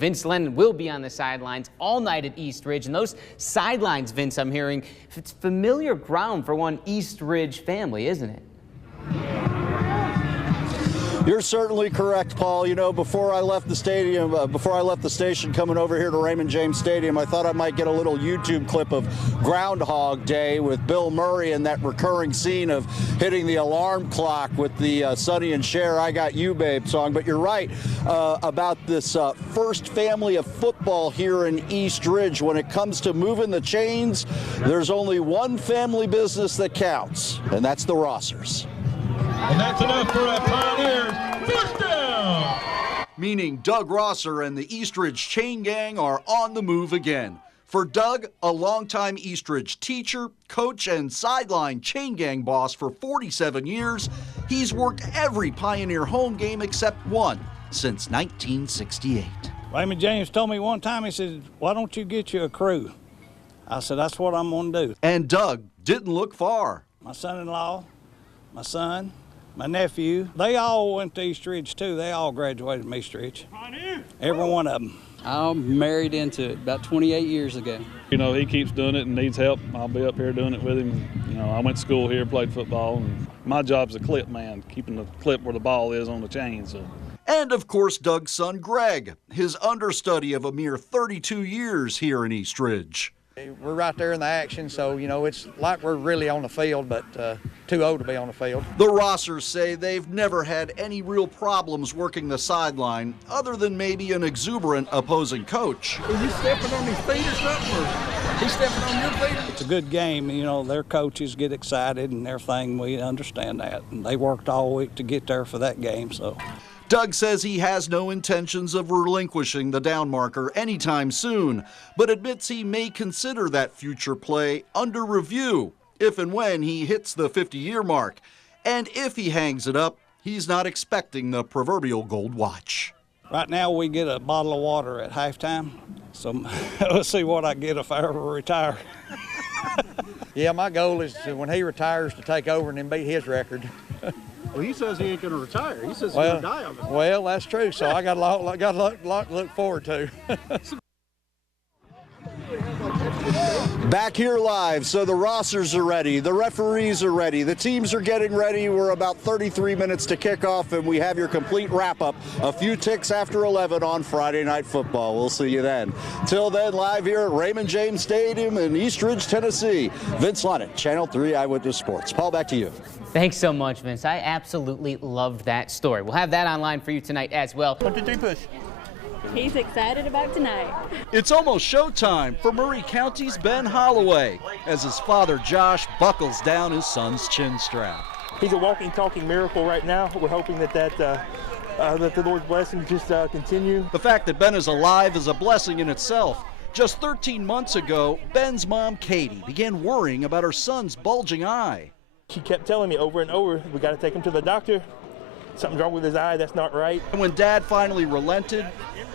Vince Lennon will be on the sidelines all night at East Ridge, and those sidelines, Vince, I'm hearing, it's familiar ground for one East Ridge family, isn't it? You're certainly correct, Paul. You know, before I left the stadium, before I left the station coming over here to Raymond James Stadium, I thought I might get a little YouTube clip of Groundhog Day with Bill Murray and that recurring scene of hitting the alarm clock with the Sonny and Cher, I Got You Babe song. But you're right about this first family of football here in East Ridge. When it comes to moving the chains, there's only one family business that counts, and that's the Rossers. And that's enough for a Pioneers first down. Meaning Doug Rosser and the East Ridge Chain Gang are on the move again. For Doug, a longtime East Ridge teacher, coach, and sideline chain gang boss for 47 years, he's worked every Pioneer home game except one since 1968. Raymond James told me one time, he said, "Why don't you get you a crew?" I said, "That's what I'm going to do." And Doug didn't look far. My son-in-law, my son, my nephew, they all went to East Ridge too. They all graduated from East Ridge. Every one of them. I'm married into it about 28 years ago. You know, he keeps doing it and needs help. I'll be up here doing it with him. You know, I went to school here, played football, and my job's a clip man, keeping the clip where the ball is on the chain. So. And of course, Doug's son Greg, his understudy of a mere 32 years here in East Ridge. We're right there in the action, so, you know, it's like we're really on the field, but too old to be on the field. The Rossers say they've never had any real problems working the sideline, other than maybe an exuberant opposing coach. Are you stepping on his feet or something, or he's stepping on your feet? It's a good game. You know, their coaches get excited and everything. We understand that. And they worked all week to get there for that game, so. Doug says he has no intentions of relinquishing the down marker anytime soon, but admits he may consider that future play under review if and when he hits the 50-year mark. And if he hangs it up, he's not expecting the proverbial gold watch. Right now we get a bottle of water at halftime, so let's see what I get if I ever retire. Yeah, my goal is when he retires to take over and then beat his record. Well, he says he ain't going to retire. He says he's going to die on this. Well, that's true. So I got a lot to look forward to. Back here live, so the Rossers are ready, the referees are ready, the teams are getting ready. We're about 33 minutes to kick off, and we have your complete wrap-up a few ticks after 11 on Friday Night Football. We'll see you then. Till then, live here at Raymond James Stadium in East Ridge, Tennessee. Vince Lennon, Channel 3 Eyewitness Sports. Paul, back to you. Thanks so much, Vince. I absolutely loved that story. We'll have that online for you tonight as well. 1, 2, 3, push. He's excited about tonight. It's almost showtime for Murray County's Ben Holloway as his father Josh buckles down his son's chin strap. He's a walking, talking miracle right now. We're hoping that the Lord's blessings just continue. The fact that Ben is alive is a blessing in itself. Just 13 months ago, Ben's mom, Katie, began worrying about her son's bulging eye. She kept telling me over and over, we got to take him to the doctor. Something's wrong with his eye, that's not right. And when Dad finally relented,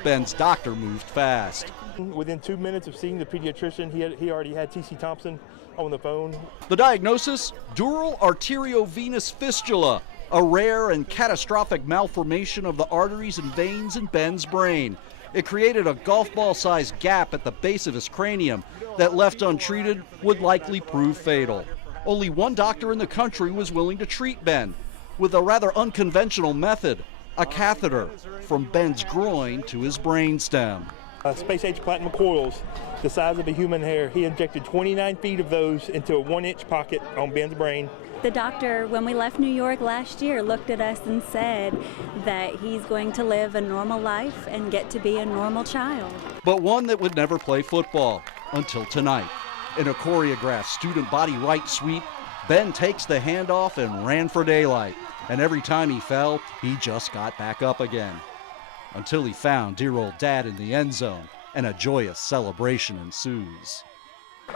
Ben's doctor moved fast. Within 2 minutes of seeing the pediatrician, he already had T.C. Thompson on the phone. The diagnosis? Dural arteriovenous fistula, a rare and catastrophic malformation of the arteries and veins in Ben's brain. It created a golf ball-sized gap at the base of his cranium that, left untreated, would likely prove fatal. Only one doctor in the country was willing to treat Ben with a rather unconventional method, a catheter from Ben's groin to his brainstem. Space-age platinum coils, the size of a human hair. He injected 29 feet of those into a 1-inch pocket on Ben's brain. The doctor, when we left New York last year, looked at us and said that he's going to live a normal life and get to be a normal child. But one that would never play football until tonight. In a choreographed student body right sweep, Ben takes the handoff and ran for daylight. And every time he fell, he just got back up again. Until he found dear old Dad in the end zone, and a joyous celebration ensues.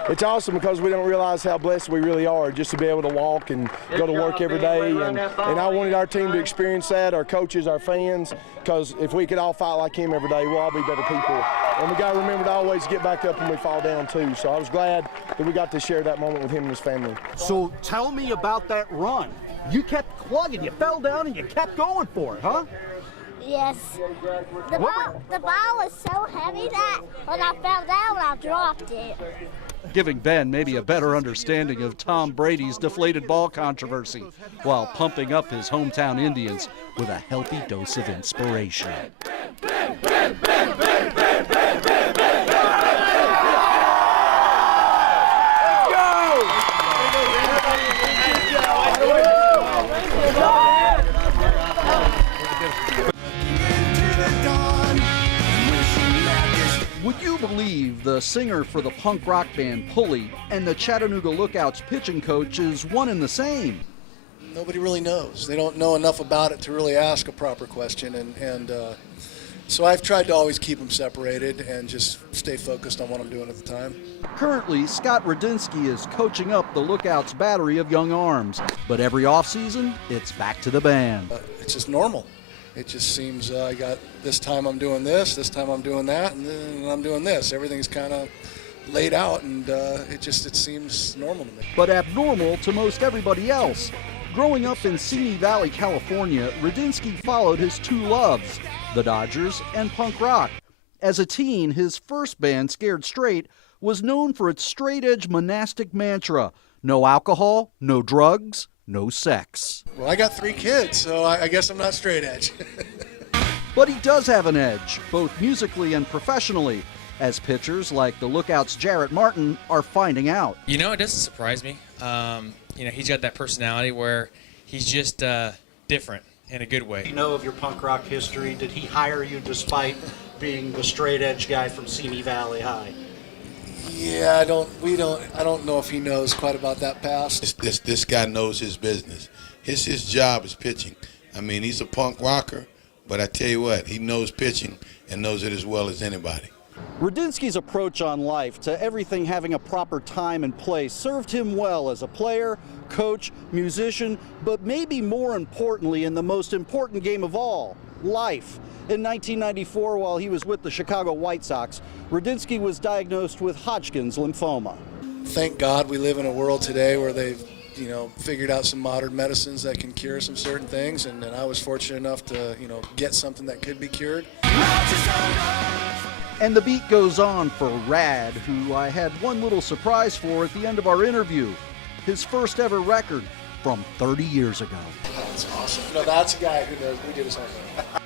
It's awesome because we don't realize how blessed we really are just to be able to walk and go to work every day. And I wanted our team to experience that, our coaches, our fans, because if we could all fight like him every day, we'll all be better people. And we got to remember to always get back up when we fall down too. So I was glad that we got to share that moment with him and his family. So tell me about that run. You kept plugging, you fell down and you kept going for it, huh? Yes. The ball was so heavy that when I fell down, I dropped it. Giving Ben maybe a better understanding of Tom Brady's deflated ball controversy, while pumping up his hometown Indians with a healthy dose of inspiration. Would you believe the singer for the punk rock band Pulley and the Chattanooga Lookouts pitching coach is one and the same? Nobody really knows. They don't know enough about it to really ask a proper question, and so I've tried to always keep them separated and just stay focused on what I'm doing at the time. Currently, Scott Radinsky is coaching up the Lookouts battery of young arms, but every offseason, it's back to the band. It's just normal. It just seems I got this time I'm doing this time I'm doing that, and then I'm doing this. Everything's kind of laid out, and it seems normal to me. But abnormal to most everybody else. Growing up in Simi Valley, California, Radinsky followed his two loves, the Dodgers and punk rock. As a teen, his first band, Scared Straight, was known for its straight-edge monastic mantra, no alcohol, no drugs, no sex. Well, I got 3 kids, so I guess I'm not straight edge. But he does have an edge, both musically and professionally, as pitchers like the Lookouts' Jarrett Martin are finding out. You know, it doesn't surprise me. He's got that personality where he's just different in a good way. You know of your punk rock history. Did he hire you despite being the straight edge guy from Simi Valley High? Yeah, I don't know if he knows quite about that past. This guy knows his business. His job is pitching. I mean, he's a punk rocker, but I tell you what, he knows pitching and knows it as well as anybody. Radinsky's approach on life to everything having a proper time and place served him well as a player, coach, musician, but maybe more importantly in the most important game of all, life. In 1994, while he was with the Chicago White Sox, Radinsky was diagnosed with Hodgkin's lymphoma. Thank God we live in a world today where they've figured out some modern medicines that can cure some certain things, and I was fortunate enough to get something that could be cured. And the beat goes on for Rad, who I had one little surprise for at the end of our interview. His first ever record from 30 years ago. That's awesome. That's a guy who did his homework.